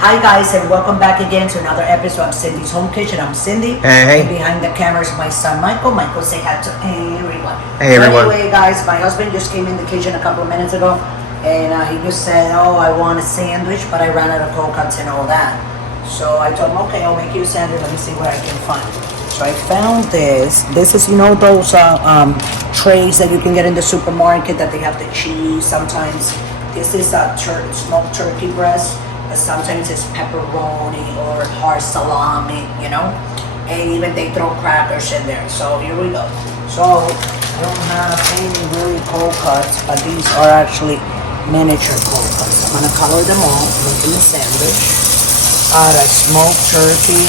Hi guys, and welcome back again to another episode of Cindy's Home Kitchen. I'm Cindy. Hey. And behind the camera is my son Michael. Michael, say hi to everyone. Hey everyone. Anyway guys, my husband just came in the kitchen a couple of minutes ago, and he just said, oh, I want a sandwich, but I ran out of cold cuts and all that. So I told him, okay, I'll make you a sandwich. Let me see where I can find it. So I found this. This is, you know, those trays that you can get in the supermarket that they have the cheese sometimes. This is a smoked turkey breast. But sometimes it's pepperoni or hard salami, you know, and even they throw crackers in there. So here we go. So I don't have any really cold cuts, but these are actually miniature cold cuts. I'm gonna color them all, making a sandwich out of smoked turkey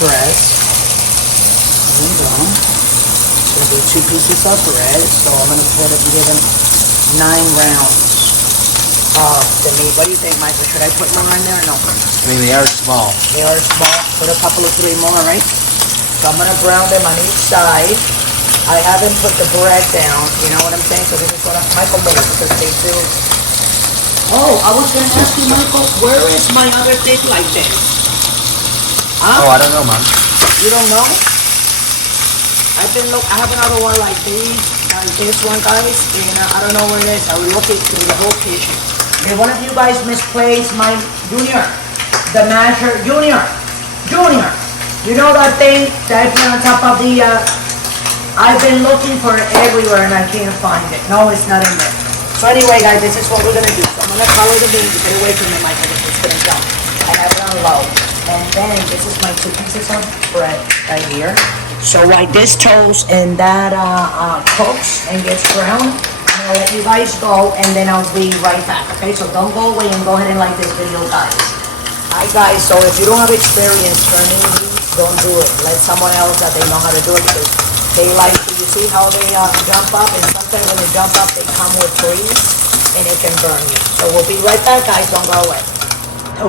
breast. There we go. So do 2 pieces of bread. So I'm gonna give them 9 rounds of the meat. What do you think, Michael? Should I put more in there or no? I mean, they are small. They are small. Put a couple of 3 more, right? So I'm gonna brown them on each side. I haven't put the bread down, you know what I'm saying? So this is what Michael made because they do. Oh, I was gonna ask you, Michael, where is my other thing like this? Huh? Oh, I don't know, Mom. You don't know? I have another one like this one, guys, and I don't know where it is. I will look it through the whole kitchen. If one of you guys misplaced my Junior, the masher, Junior, you know that thing that I put on top of the, I've been looking for it everywhere and I can't find it. No, it's not in there. So anyway, guys, this is what we're gonna do. So I'm gonna color the beans. Get away from me, Michael, because it's gonna jump. I have it on low. And then this is my 2 pieces of bread right here. So while this toast and that cooks and gets brown, I'm gonna let you guys go and then I'll be right back, okay? So don't go away and go ahead and like this video, guys. Hi guys, so if you don't have experience turning these, don't do it. Let someone else that they know how to do it because they like, you see how they jump up, and sometimes when they jump up, they come with grease and it can burn you. So we'll be right back, guys, don't go away.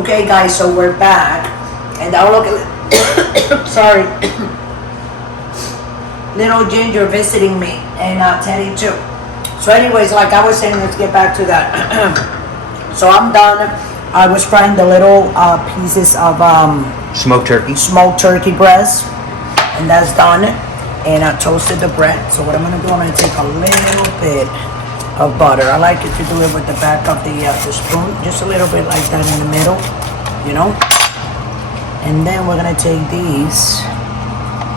Okay guys, so we're back and I'll look at sorry. Little Ginger visiting me and Teddy too. So anyways, like I was saying, let's get back to that. So I'm done. I was frying the little pieces of Smoked turkey breast, and that's done. And I toasted the bread. So what I'm gonna do, I'm gonna take a little bit of butter. I like it to do it with the back of the spoon, just a little bit like that in the middle, you know. And then we're gonna take these.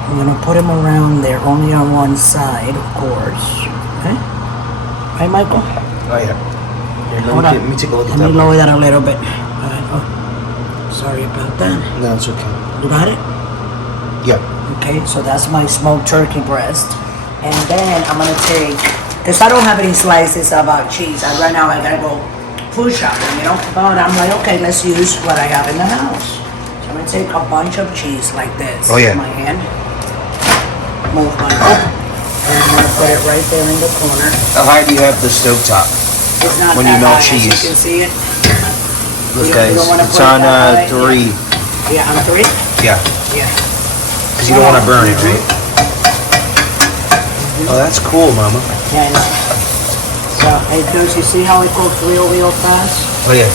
I'm gonna put them around there, only on one side, of course. Okay? Right, Michael? Oh, yeah. Here, let me take a look at that. Let me lower that a little bit. Alright, oh. Sorry about that. No, it's okay. You got it? Yeah. Okay, so that's my smoked turkey breast. And then I'm gonna take, because I don't have any slices of cheese. Right now I gotta go food shopping, you know? But I'm like, okay, let's use what I have in the house. So I'm gonna take a bunch of cheese like this. Oh, yeah. In my hand. Move my up, and I'm gonna put it right there in the corner. How high do you have the stove top? It's not When that you melt high, cheese. as you can see it. Look, You guys, don't wanna it's put it on that high. 3. Yeah, on 3? Yeah. Yeah. Because you don't want to burn it, right? Oh, that's cool, Mama. Yeah, I know. So, hey, dudes, you see how it cooks real fast? Oh, yeah.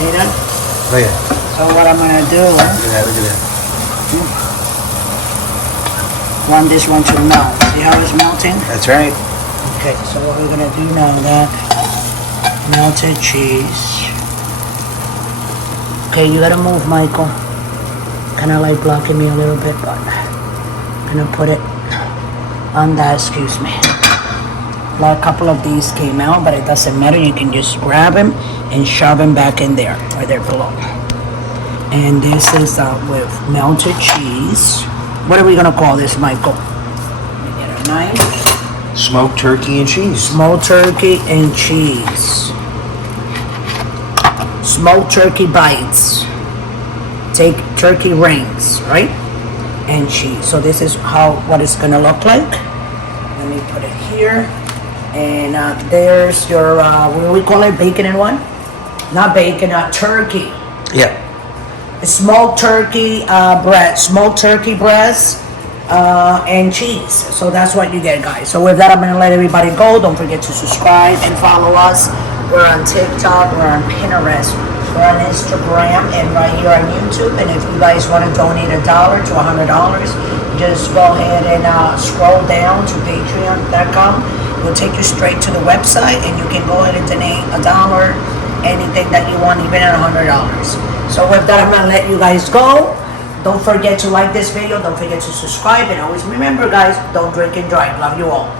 See that? Oh, yeah. So what I'm gonna do, Look at that, look at that. want this one to melt. See how it's melting? That's right. Okay, so what we're gonna do now, that melted cheese. Okay, you gotta move, Michael. Kinda like blocking me a little bit, but I'm gonna put it on that, excuse me. Like a couple of these came out, but it doesn't matter. You can just grab them and shove them back in there, where they're below. And this is with melted cheese. What are we gonna call this, Michael? Let me get a knife. Smoked turkey and cheese. Smoked turkey and cheese. Smoked turkey bites. Take turkey rings, right? And cheese. So this is what it's gonna look like. Let me put it here. And there's your, what do we call it? Bacon and what? Not bacon, turkey. Yeah. Smoked turkey breast, and cheese. So that's what you get, guys. So with that, I'm gonna let everybody go. Don't forget to subscribe and follow us. We're on TikTok, we're on Pinterest, We're on Instagram and right here on YouTube. And if you guys want to donate $1 to $100, just go ahead and scroll down to patreon.com. We'll take you straight to the website and you can go ahead and donate $1, anything that you want, even at $100. So with that, I'm gonna let you guys go. Don't forget to like this video. Don't forget to subscribe. And always remember, guys, don't drink and drive. Love you all.